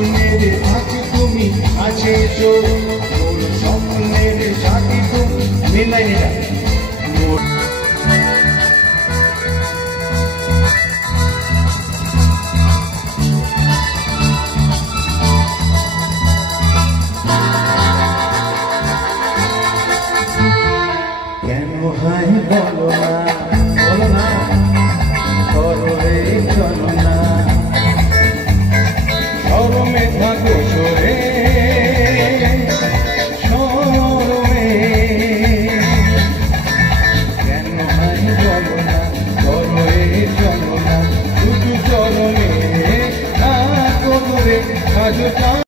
স্বপ্নের সাথী তুমি আছে চোখ মোর স্বপ্নের সাথী তুমি মিলাই কেন হয় বলো না করো রে চলো না শরমে থাকো সরে শরমে কেন হয় বলো না করো রে চলো না শুধু চরণে থাকো রে